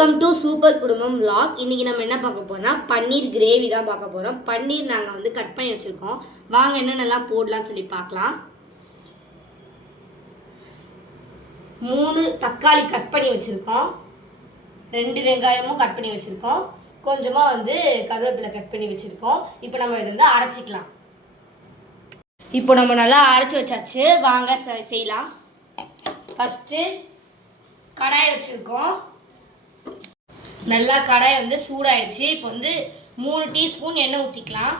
Welcome to super குடும்பம் vlog. இன்னைக்கு நம்ம என்ன பார்க்க போறோம்னா பன்னீர் கிரேவி தான் பார்க்க போறோம். பன்னீர் நாங்கள் வந்து கட் பண்ணி வச்சிருக்கோம். வாங்க என்னென்னலாம் போடலாம்னு சொல்லி பார்க்கலாம். மூணு தக்காளி கட் பண்ணி வச்சிருக்கோம். ரெண்டு வெங்காயமும் கட் பண்ணி வச்சிருக்கோம். கொஞ்சமாக வந்து கருவேப்பிலை கட் பண்ணி வச்சிருக்கோம். இப்போ நம்ம இதை வந்து அரைச்சிக்கலாம். இப்போ நம்ம நல்லா அரைச்சி வச்சாச்சு. வாங்க செ- செய்யலாம். ஃபஸ்ட்டு கடாய் வச்சுருக்கோம். நல்லா கடாய் வந்து சூடாயிடுச்சு. இப்போ வந்து மூணு டீஸ்பூன் எண்ணெய் ஊற்றிக்கலாம்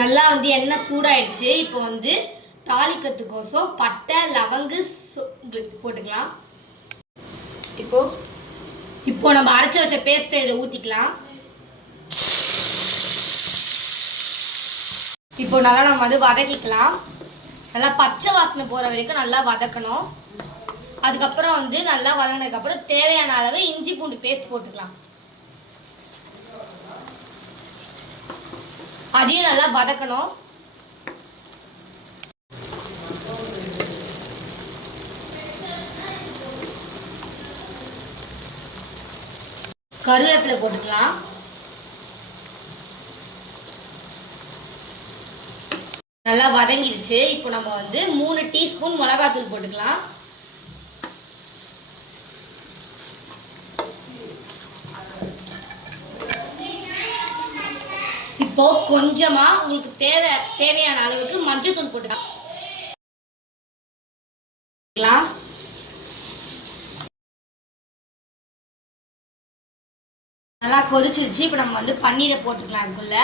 நல்லா வந்து எண்ணெய் சூடாயிடுச்சு. இப்போ வந்து தாளிக்கிறதுக்கோசம் பட்டை லவங்கு போட்டுக்கலாம். இப்போ? இப்போ நம்ம அரைச்சி வச்ச பேஸ்ட்டை இதை ஊற்றிக்கலாம் இப்போ நல்லா நம்ம வந்து வதக்கிக்கலாம். நல்லா பச்சை வாசனை போகிற வரைக்கும் நல்லா வதக்கணும். அதுக்கப்புறம் வந்து நல்லா வதங்கினதுக்கப்புறம் தேவையான அளவு இஞ்சி பூண்டு பேஸ்ட் போட்டுக்கலாம். அதையும் நல்லா வதக்கணும். கருவேப்பிலை போட்டுக்கலாம். நல்லா வதங்கிடுச்சு இப்போ நம்ம வந்து மூணு டீஸ்பூன் மிளகாத்தூள் போட்டுக்கலாம். இப்போ கொஞ்சமா உங்களுக்கு தேவை தேவையான அளவுக்கு மஞ்சத்தூள் போட்டுக்கலாம். நல்லா கொதிச்சிருச்சு. இப்போ நம்ம வந்து பன்னீரை போட்டுக்கலாம் இதுக்குள்ள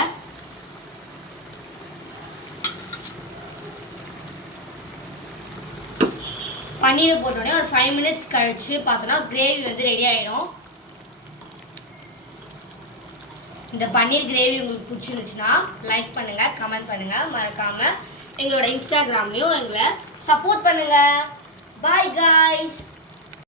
பன்னீரை போட்டோடனே ஒரு ஃபைவ் மினிட்ஸ் கழித்து பார்த்தோன்னா கிரேவி வந்து ரெடி ஆகிடும் இந்த பன்னீர் கிரேவி உங்களுக்கு பிடிச்சிருந்துச்சுன்னா லைக் பண்ணுங்கள் கமெண்ட் பண்ணுங்கள் மறக்காமல் எங்களோட இன்ஸ்டாகிராம்லேயும் எங்களை சப்போர்ட் பண்ணுங்கள் பாய் காய்ஸ்